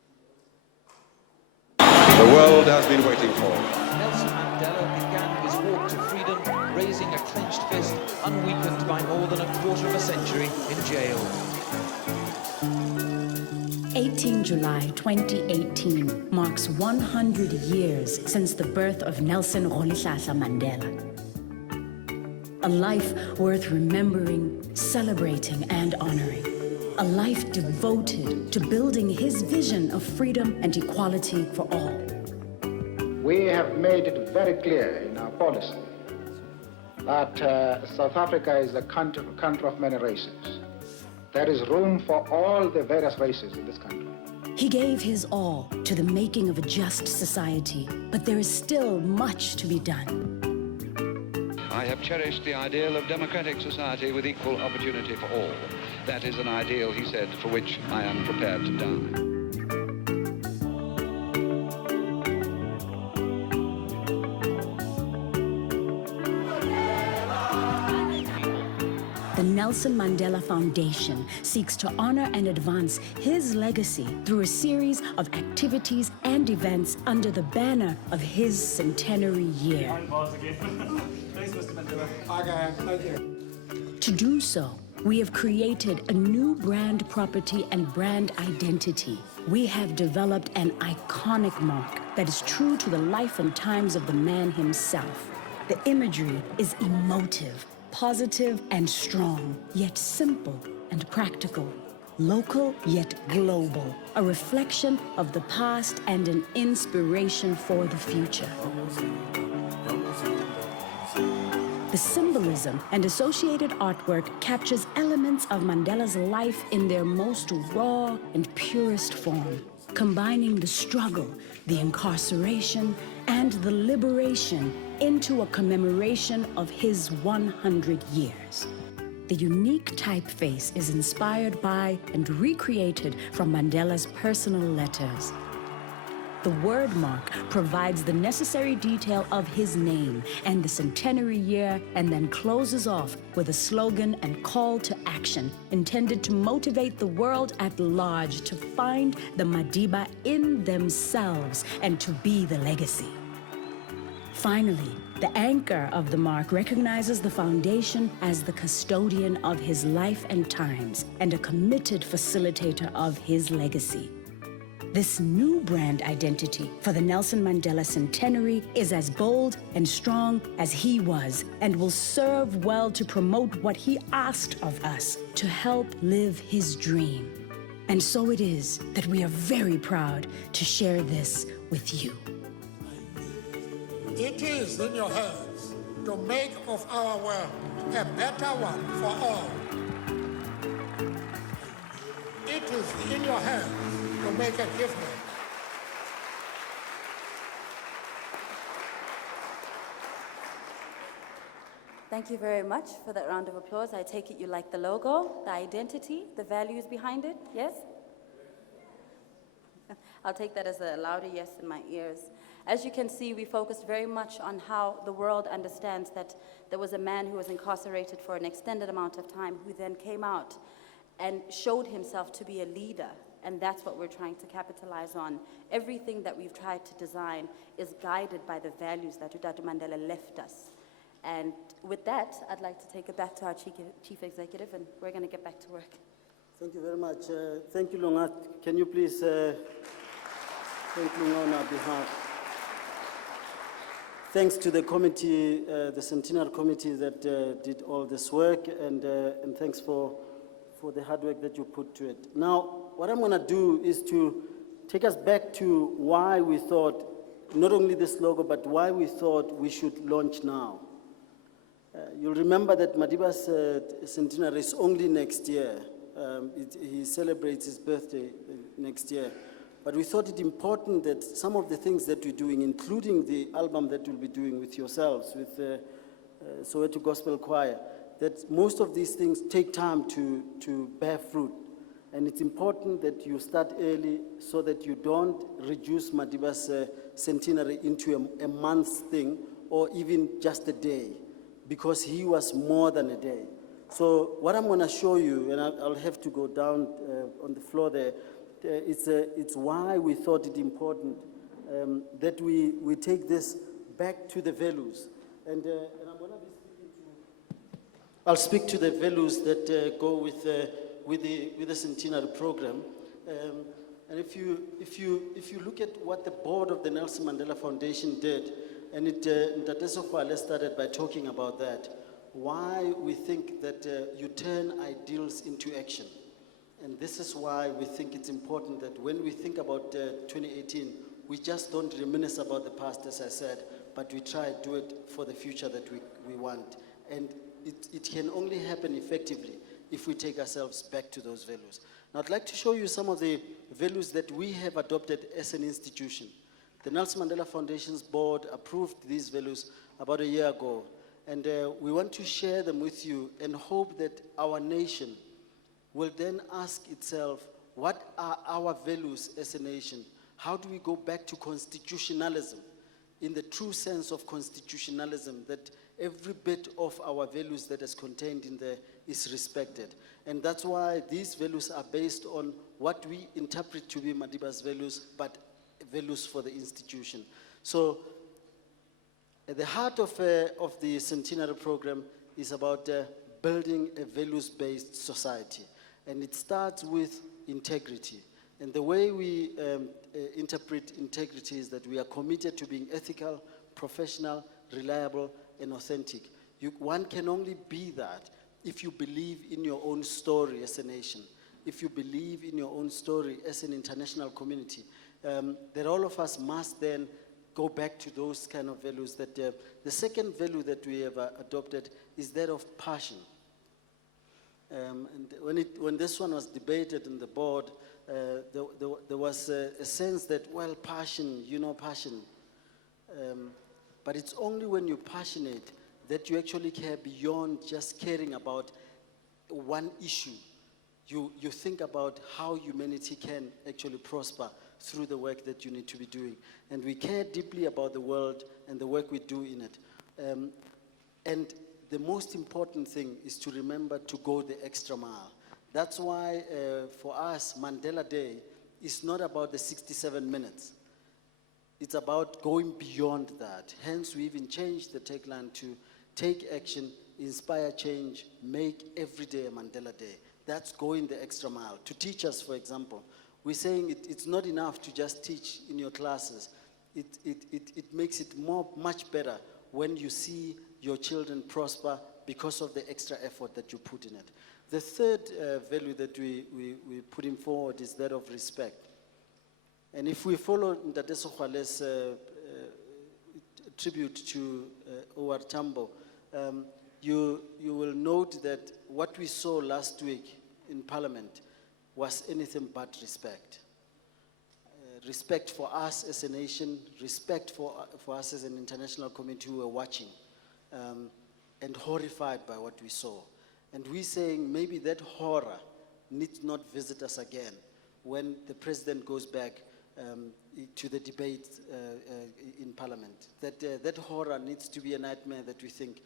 The world has been waiting for. Nelson Mandela began his walk to freedom, raising a clenched fist, unweakened by more than a quarter of a century in jail. 18 July 2018 marks 100 years since the birth of Nelson Mandela. A life worth remembering, celebrating, and honoring. A life devoted to building his vision of freedom and equality for all. We have made it very clear in our policy that South Africa is a country of many races. There is room for all the various races in this country. He gave his all to the making of a just society, but there is still much to be done. I have cherished the ideal of democratic society with equal opportunity for all. That is an ideal, he said, for which I am prepared to die. The Nelson Mandela Foundation seeks to honor and advance his legacy through a series of activities and events under the banner of his centenary year. To do so, we have created a new brand property and brand identity. We have developed an iconic mark that is true to the life and times of the man himself. The imagery is emotive, positive and strong, yet simple and practical. Local yet global, a reflection of the past and an inspiration for the future. The symbolism and associated artwork captures elements of Mandela's life in their most raw and purest form, combining the struggle, the incarceration, and the liberation into a commemoration of his 100 years. The unique typeface is inspired by and recreated from Mandela's personal letters. The word mark provides the necessary detail of his name and the centenary year, and then closes off with a slogan and call to action intended to motivate the world at large to find the Madiba in themselves and to be the legacy. Finally, the anchor of the mark recognizes the foundation as the custodian of his life and times and a committed facilitator of his legacy. This new brand identity for the Nelson Mandela Centenary is as bold and strong as he was, and will serve well to promote what he asked of us, to help live his dream. And so it is that we are very proud to share this with you. It is in your hands to make of our world a better one for all. It is in your hands to make a difference. Thank you very much for that round of applause. I take it you like the logo, the identity, the values behind it, yes? I'll take that as a louder yes in my ears. As you can see, we focused very much on how the world understands that there was a man who was incarcerated for an extended amount of time, who then came out and showed himself to be a leader. And that's what we're trying to capitalize on. Everything that we've tried to design is guided by the values that Utata Mandela left us. And with that, I'd like to take it back to our chief executive, and we're going to get back to work. Thank you very much. Thank you, Lunga. Can you please thank Lunga on our behalf? thanks to the committee, the Centenary Committee that did all this work, and thanks for the hard work that you put to it. Now, what I'm going to do is to take us back to why we thought, not only this logo, but why we thought we should launch now. You'll remember that Madiba's centenary is only next year. He celebrates his birthday next year. But we thought it important that some of the things that we're doing, including the album that we'll be doing with yourselves, with Soweto Gospel Choir, that most of these things take time to bear fruit. And it's important that you start early so that you don't reduce Madiba's centenary into a month's thing or even just a day, because he was more than a day. So what I'm going to show you, and I'll have to go down on the floor there, it's why we thought it important that we take this back to the values. And I'm going to be speaking to, I'll speak to the values that go with the centenary program. And if you look at what the board of the Nelson Mandela Foundation did, and Ntateso Khwale started by talking about that, why we think that you turn ideals into action. And this is why we think it's important that when we think about 2018, we just don't reminisce about the past, as I said, but we try to do it for the future that we want. And it can only happen effectively if we take ourselves back to those values. Now, I'd like to show you some of the values that we have adopted as an institution. The Nelson Mandela Foundation's board approved these values about a year ago, and we want to share them with you and hope that our nation will then ask itself, what are our values as a nation? How do we go back to constitutionalism, in the true sense of constitutionalism, that every bit of our values that is contained in there is respected? And that's why these values are based on what we interpret to be Madiba's values, but values for the institution. So at the heart of the centenary program is about building a values-based society. And it starts with integrity. And the way we interpret integrity is that we are committed to being ethical, professional, reliable, and authentic. One can only be that if you believe in your own story as a nation, if you believe in your own story as an international community, that all of us must then go back to those kind of values. That the second value that we have adopted is that of passion. And when this one was debated in the board, there was a sense that, well, passion, passion. But it's only when you're passionate that you actually care beyond just caring about one issue. You think about how humanity can actually prosper through the work that you need to be doing. And we care deeply about the world and the work we do in it. And the most important thing is to remember to go the extra mile. That's why, for us, Mandela Day is not about the 67 minutes. It's about going beyond that. Hence, we even changed the tagline to take action, inspire change, make every day a Mandela Day. That's going the extra mile. To teach us, for example, we're saying it's not enough to just teach in your classes. It makes it much better when you see your children prosper because of the extra effort that you put in it. The third value that we're putting forward is that of respect. And if we follow Ntateso Khwale's tribute to Owar Tambo, you will note that what we saw last week in Parliament was anything but respect. Respect for us as a nation, respect for us as an international community who were watching, and horrified by what we saw. And we're saying maybe that horror needs not visit us again when the president goes back to the debate in Parliament. That horror needs to be a nightmare that we think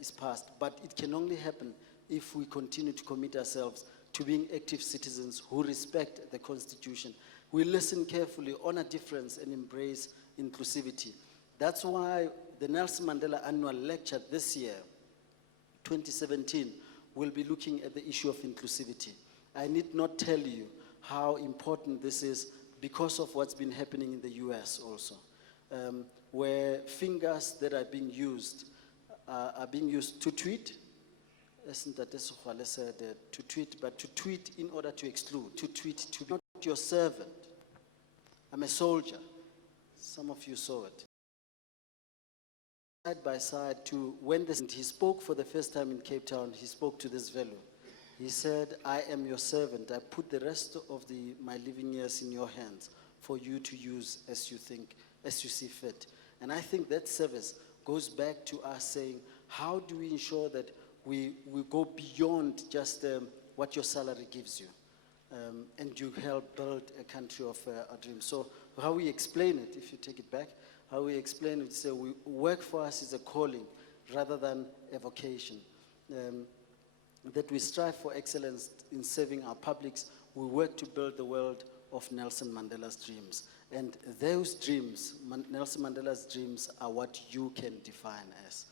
is past. But it can only happen if we continue to commit ourselves to being active citizens who respect the Constitution. We listen carefully, honor difference, and embrace inclusivity. That's why the Nelson Mandela Annual Lecture this year, 2017, will be looking at the issue of inclusivity. I need not tell you how important this is because of what's been happening in the US also. where fingers that are being used to tweet, as Ntate Sogwale said, to tweet, but to tweet in order to exclude, to tweet to be not your servant. I'm a soldier. Some of you saw it. Side by side to when he spoke for the first time in Cape Town, he spoke to this value. He said, I am your servant. I put the rest of my living years in your hands for you to use as you think, as you see fit. And I think that service goes back to us saying, how do we ensure that we go beyond just what your salary gives you, and you help build a country of our dreams. So how we explain it, if you take it back, how we explain it, say work for us is a calling rather than a vocation. That we strive for excellence in serving our publics. We work to build the world of Nelson Mandela's dreams. And those dreams, Nelson Mandela's dreams, are what you can define as.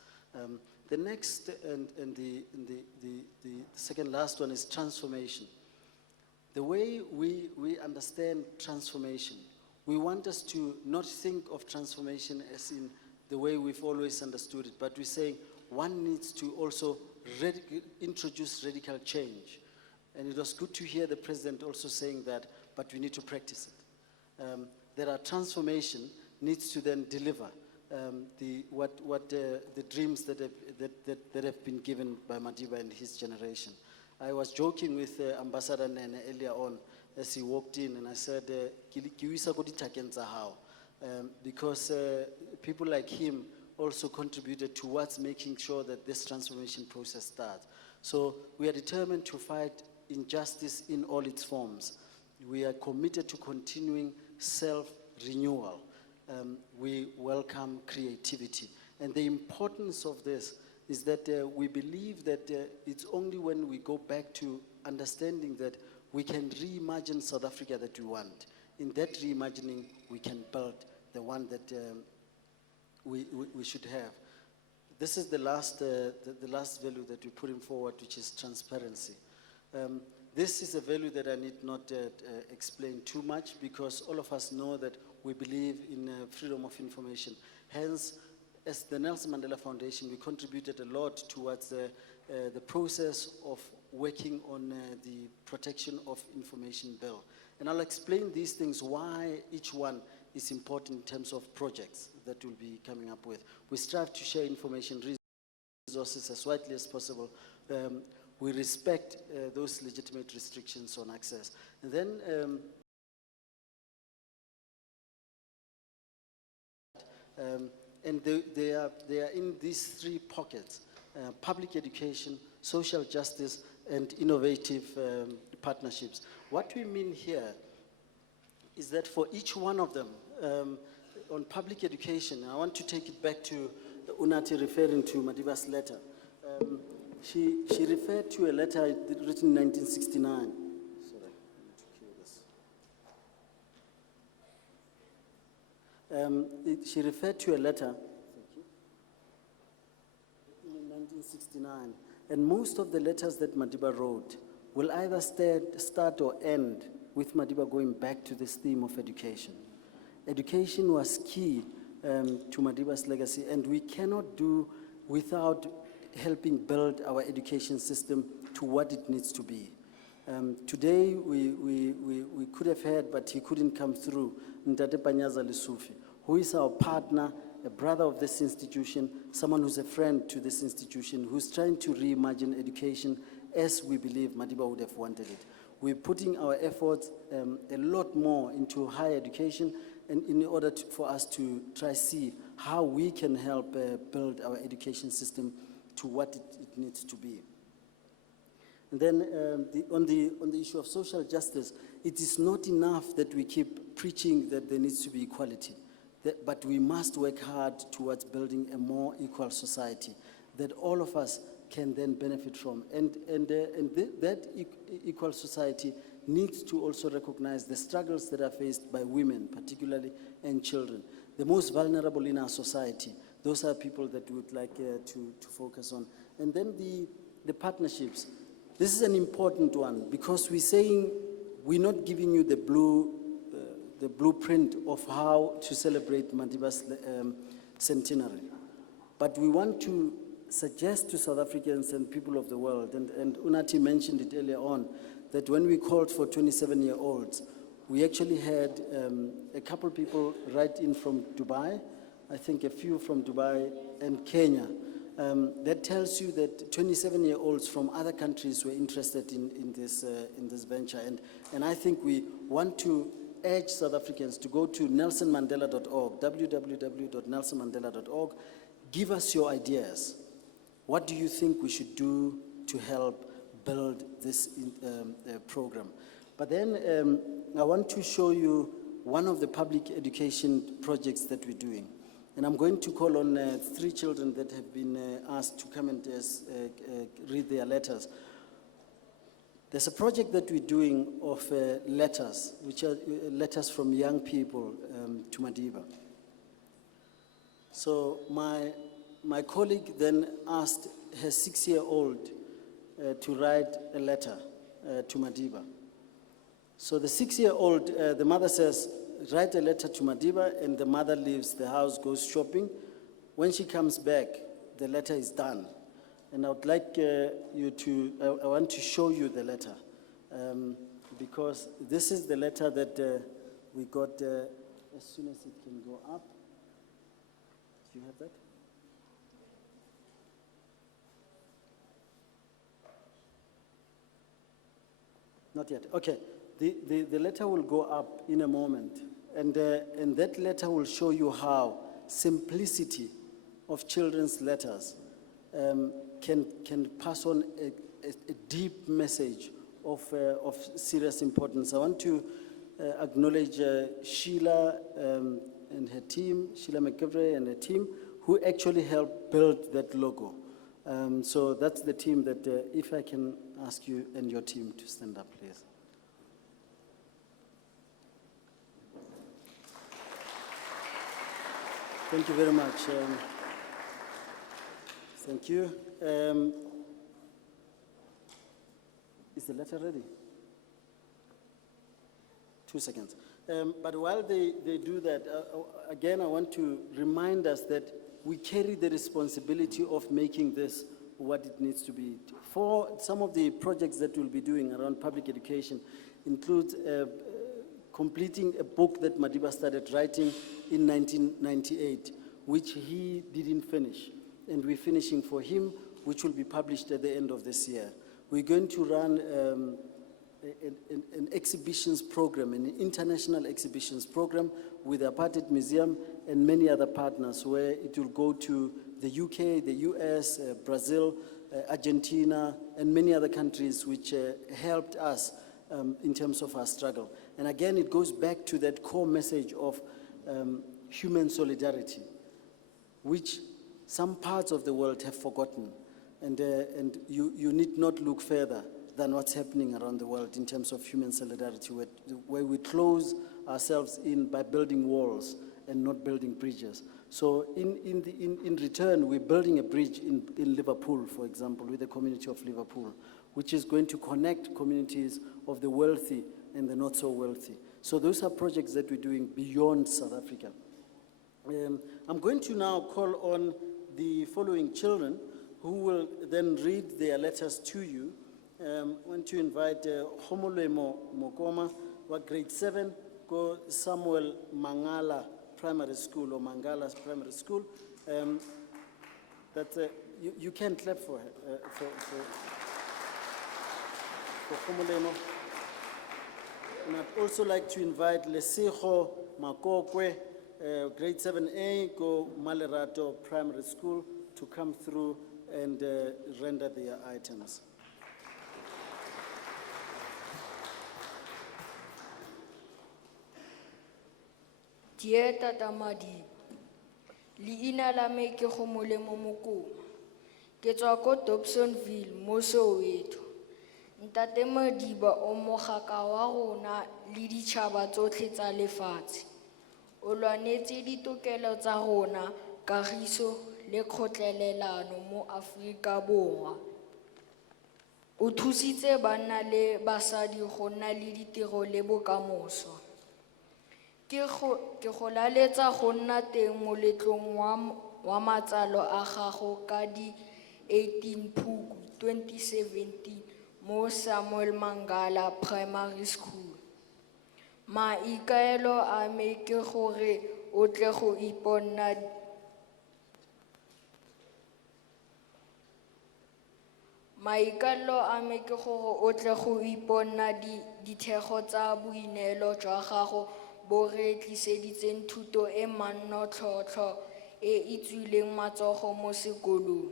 The next and the second last one is transformation. The way we understand transformation, we want us to not think of transformation as in the way we've always understood it, but we're saying one needs to also introduce radical change. And it was good to hear the president also saying that, but we need to practice it. There are transformation needs to then deliver the dreams that have been given by Madiba and his generation. I was joking with Ambassador Nene earlier on as he walked in, and I said, because people like him also contributed towards making sure that this transformation process starts. So we are determined to fight injustice in all its forms. We are committed to continuing self-renewal. We welcome creativity. And the importance of this is that we believe that it's only when we go back to understanding that we can reimagine South Africa that we want. In that reimagining, we can build the one that we should have. This is the last value that we're putting forward, which is transparency. This is a value that I need not explain too much, because all of us know that we believe in freedom of information. Hence, as the Nelson Mandela Foundation, we contributed a lot towards the process of working on the Protection of Information Bill. And I'll explain these things, why each one is important in terms of projects that we'll be coming up with. We strive to share information resources as widely as possible. We respect those legitimate restrictions on access. And then and they are in these three pockets: public education, social justice, and innovative partnerships. What we mean here is that for each one of them, on public education, I want to take it back to Unati referring to Madiba's letter. She referred to a letter written in 1969. Sorry, I need to kill this. She referred to a letter in 1969, and most of the letters that Madiba wrote will either start or end with Madiba going back to this theme of education. Education was key to Madiba's legacy, and we cannot do without helping build our education system to what it needs to be. Today, we could have heard, but he couldn't come through, Ntate Panyaza Lesufi, who is our partner, a brother of this institution, someone who's a friend to this institution, who's trying to reimagine education as we believe Madiba would have wanted it. We're putting our efforts a lot more into higher education, and in order for us to try see how we can help build our education system to what it needs to be. And then on the issue of social justice, it is not enough that we keep preaching that there needs to be equality, but we must work hard towards building a more equal society that all of us can then benefit from. And that equal society needs to also recognize the struggles that are faced by women, particularly, and children. The most vulnerable in our society, those are people that we would like to focus on. And then the partnerships. This is an important one, because we're saying we're not giving you the the blueprint of how to celebrate Madiba's centenary. But we want to suggest to South Africans and people of the world, and Unati mentioned it earlier on, that when we called for 27-year-olds, we actually had a couple people right in from Dubai, I think a few from Dubai and Kenya. That tells you that 27-year-olds from other countries were interested in this venture. And I think we want to urge South Africans to go to nelsonmandela.org, www.nelsonmandela.org. Give us your ideas. What do you think we should do to help build this program? But then I want to show you one of the public education projects that we're doing. And I'm going to call on 3 children that have been asked to come and read their letters. There's a project that we're doing of letters, which are letters from young people to Madiba. So my colleague then asked her 6-year-old to write a letter to Madiba. So the 6-year-old, the mother says, write a letter to Madiba, and the mother leaves the house, goes shopping. When she comes back, the letter is done. And I would like I want to show you the letter, because this is the letter that we got as soon as it can go up. Do you have that? Not yet. Okay. The letter will go up in a moment, and that letter will show you how simplicity of children's letters can pass on a deep message of serious importance. I want to acknowledge Sheila and her team, Sheila McEvray and her team, who actually helped build that logo. So that's the team that, if I can ask you and your team to stand up, please. Thank you very much. Thank you. Is the letter ready? 2 seconds. But while they do that, again, I want to remind us that we carry the responsibility of making this what it needs to be. For some of the projects that we'll be doing around public education includes completing a book that Madiba started writing in 1998, which he didn't finish. And we're finishing for him, which will be published at the end of this year. We're going to run an exhibitions program, an international exhibitions program with the Apartheid Museum and many other partners, where it will go to the UK, the US, Brazil, Argentina, and many other countries which helped us in terms of our struggle. And again, it goes back to that core message of human solidarity, which some parts of the world have forgotten. And you need not look further than what's happening around the world in terms of human solidarity, where we close ourselves in by building walls and not building bridges. So in return, we're building a bridge in Liverpool, for example, with the community of Liverpool, which is going to connect communities of the wealthy and the not so wealthy. So those are projects that we're doing beyond South Africa. I'm going to now call on the following children who will then read their letters to you. I want to invite Homolemo Mokoma, grade 7, go Samuel Mangala Primary School, or Mangala's Primary School. You can clap for her, for Homolemo. And I'd also like to invite Lesejo Makokwe, grade 7A, go Malerato Primary School, to come through and render their items. Dear Tata Madi, leina la me ke Kgomolemo Mokoma. Ke tswa ko Dobsonville mo Soweto. Ntate Madiba o mogaka wa rona le ditšhaba tsotlhe tsa lefatshe. O lwanetse ditokelo tsa rona, kagiso le kgotlelelano mo Afrika Borwa. O thusitse banna le basadi go nna le ditiro le bokamoso. Ke go laletsa go nna teng moletlong wa matsalo a gago ka di 18 Phupu 2017 mo Samuel Mangala Primary School. Maikaelo a me ke gore o tle go iponna Maikalo a me ke gore o tle go iponna dithego tsa boineelo jwa gago bo re tliseditseng thuto e mannotlhotlho e e tswileng matsogo mo sekolong.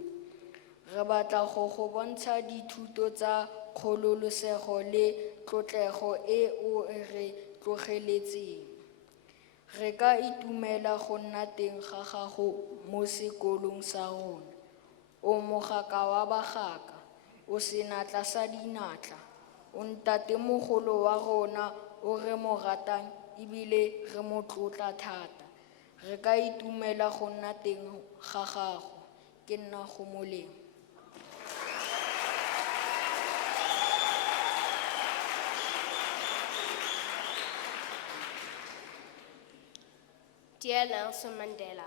Re batla go bontsha dithuto tsa kgololosego le tlotlego e o re tlogeletseng. Re ka itumela go nna teng ga gago mo sekolong sa rona. O mogaka wa bagaka, o senatla sa dinatla, o ntatemogolo wa rona o re mo ratang ebile re mo tlotla thata. Re ka itumela go nna teng ga gago. Ke nna go molemo. Dear Nelson Mandela,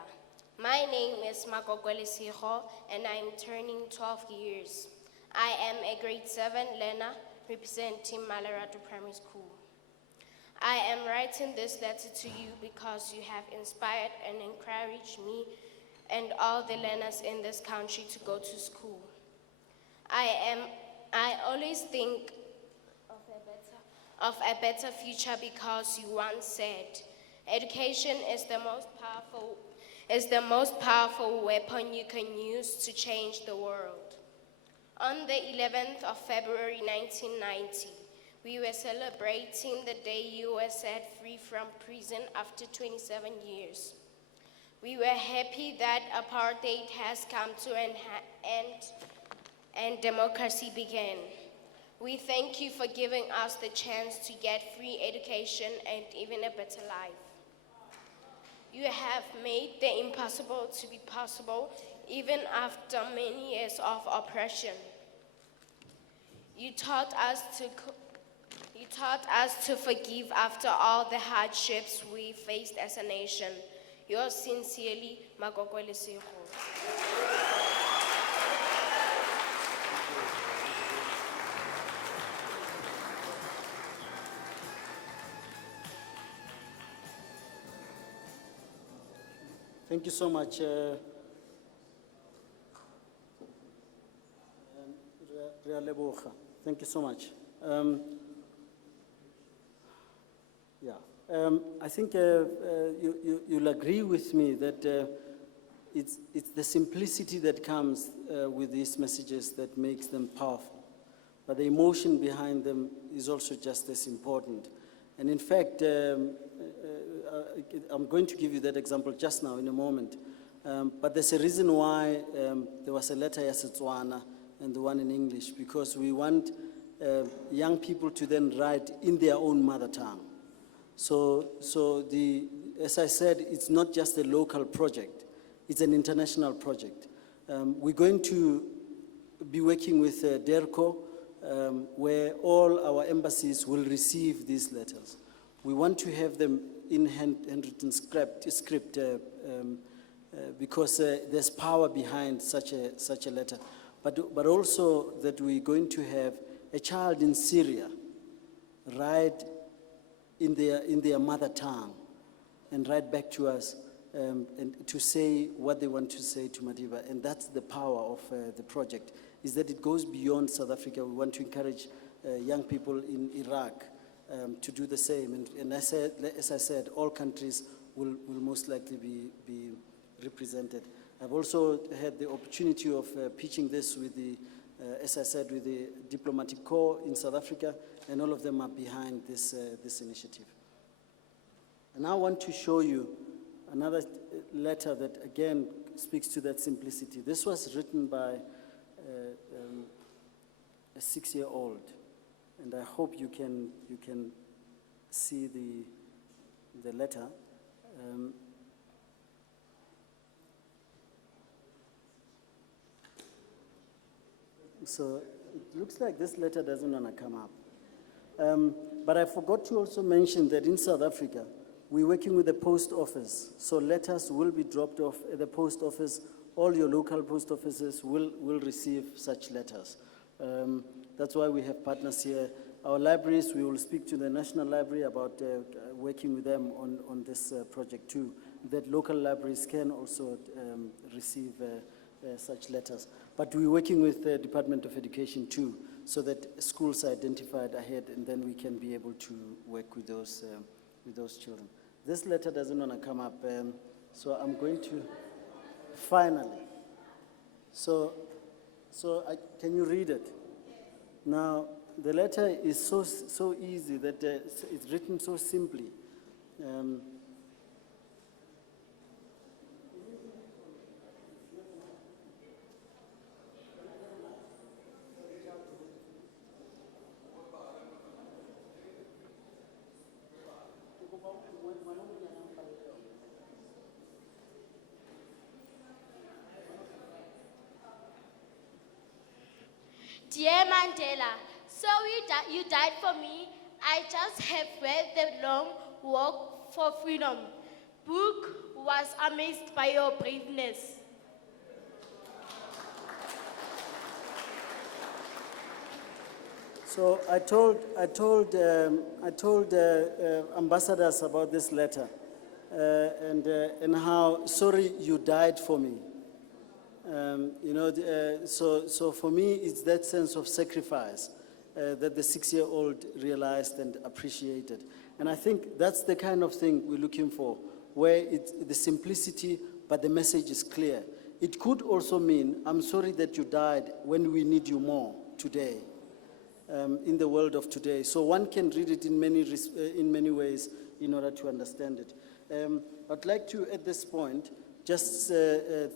my name is Makogwele Sigo and I am turning 12 years. I am a grade 7 learner representing Malarato Primary School. I am writing this letter to you because you have inspired and encouraged me and all the learners in this country to go to school. I always think of a better future because you once said, education is the most powerful weapon you can use to change the world. On the 11th of February 1990, we were celebrating the day you were set free from prison after 27 years. We were happy that apartheid has come to an end and democracy began. We thank you for giving us the chance to get free education and even a better life. You have made the impossible to be possible, even after many years of oppression. You taught us to forgive after all the hardships we faced as a nation. Yours sincerely, Makogwele Sigo. Thank you so much. Thank you so much. I think you'll agree with me that it's the simplicity that comes with these messages that makes them powerful. But the emotion behind them is also just as important. And in fact, I'm going to give you that example just now in a moment. But there's a reason why there was a letter in Setswana and the one in English, because we want young people to then write in their own mother tongue. So as I said, it's not just a local project, it's an international project. We're going to be working with DERCO, where all our embassies will receive these letters. We want to have them in handwritten script because there's power behind such a letter. But also that we're going to have a child in Syria write in their mother tongue and write back to us and to say what they want to say to Madiba. And that's the power of the project, is that it goes beyond South Africa. We want to encourage young people in Iraq to do the same. And as I said, all countries will most likely be represented. I've also had the opportunity of pitching this with as I said, with the diplomatic corps in South Africa, and all of them are behind this initiative. And I want to show you another letter that again speaks to that simplicity. This was written by a 6-year-old, and I hope you can see the letter. So it looks like this letter doesn't want to come up. But I forgot to also mention that in South Africa, We're working with the post office, so letters will be dropped off at the post office. All your local post offices will receive such letters. That's why we have partners here. Our libraries, we will speak to the National Library about working with them on this project too, that local libraries can also receive such letters. But we're working with the Department of Education too, so that schools are identified ahead, and then we can be able to work with those children. This letter doesn't want to come up, so I'm going to, finally. So can you read it? Now, the letter is so easy that it's written so simply. Dear Mandela, so you died for me. I just have read the long walk for freedom. Book was amazed by your braveness. So I told ambassadors about this letter and how sorry you died for me. So for me, it's that sense of sacrifice that the 6-year-old realized and appreciated. And I think that's the kind of thing we're looking for, where it's the simplicity, but the message is clear. It could also mean, I'm sorry that you died when we need you more today, in the world of today. So one can read it in many ways in order to understand it. I'd like to, at this point, just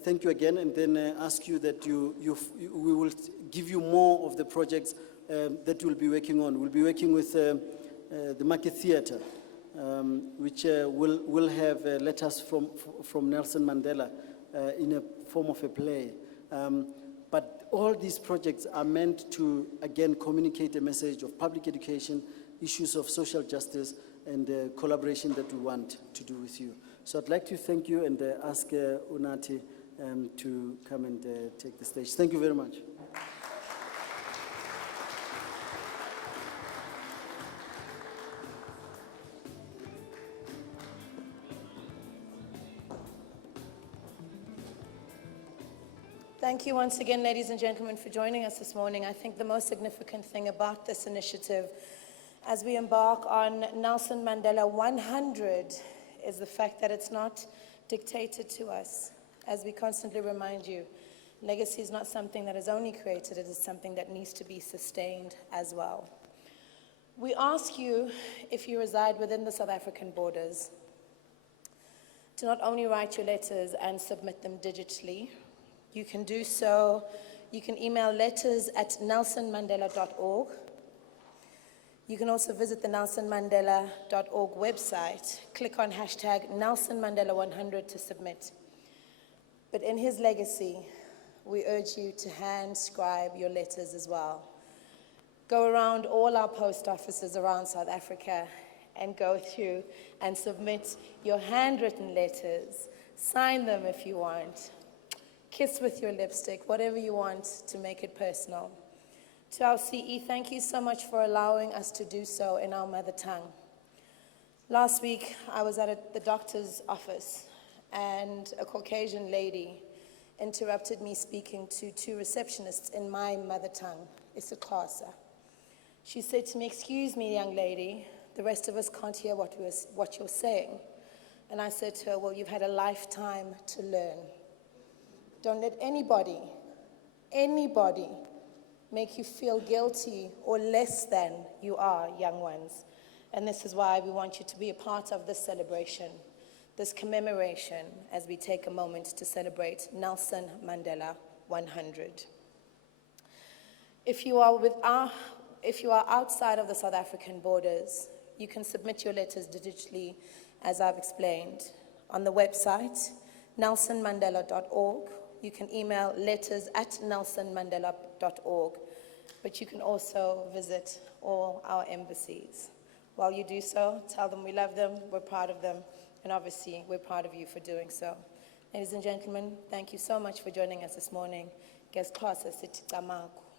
thank you again, and then ask you that we will give you more of the projects that we'll be working on. We'll be working with the Market Theatre, which will have letters from Nelson Mandela in a form of a play. But all these projects are meant to, again, communicate a message of public education, issues of social justice, and collaboration that we want to do with you. So I'd like to thank you and ask Unati to come and take the stage. Thank you very much. Thank you once again, ladies and gentlemen, for joining us this morning. I think the most significant thing about this initiative as we embark on Nelson Mandela 100 is the fact that it's not dictated to us. As we constantly remind you, legacy is not something that is only created, it is something that needs to be sustained as well. We ask you, if you reside within the South African borders, to not only write your letters and submit them digitally. You can do so, you can email letters@nelsonmandela.org. You can also visit the nelsonmandela.org website, click on hashtag NelsonMandela100 to submit. But in his legacy, we urge you to hand scribe your letters as well. Go around all our post offices around South Africa and go through and submit your handwritten letters. Sign them if you want. Kiss with your lipstick, whatever you want to make it personal. To our CE, thank you so much for allowing us to do so in our mother tongue. Last week, I was at the doctor's office, and a Caucasian lady interrupted me speaking to 2 receptionists in my mother tongue, isiXhosa. She said to me, "Excuse me, young lady, the rest of us can't hear what you're saying." And I said to her, "Well, you've had a lifetime to learn. Don't let anybody make you feel guilty or less than you are, young ones. And this is why we want you to be a part of this celebration, this commemoration, as we take a moment to celebrate Nelson Mandela 100. If you are outside of the South African borders, you can submit your letters digitally, as I've explained, on the website, nelsonmandela.org. You can email letters@nelsonmandela.org, but you can also visit all our embassies. While you do so, tell them we love them, we're proud of them, and obviously we're proud of you for doing so. Ladies and gentlemen, thank you so much for joining us this morning. Guest class, City Tamaku.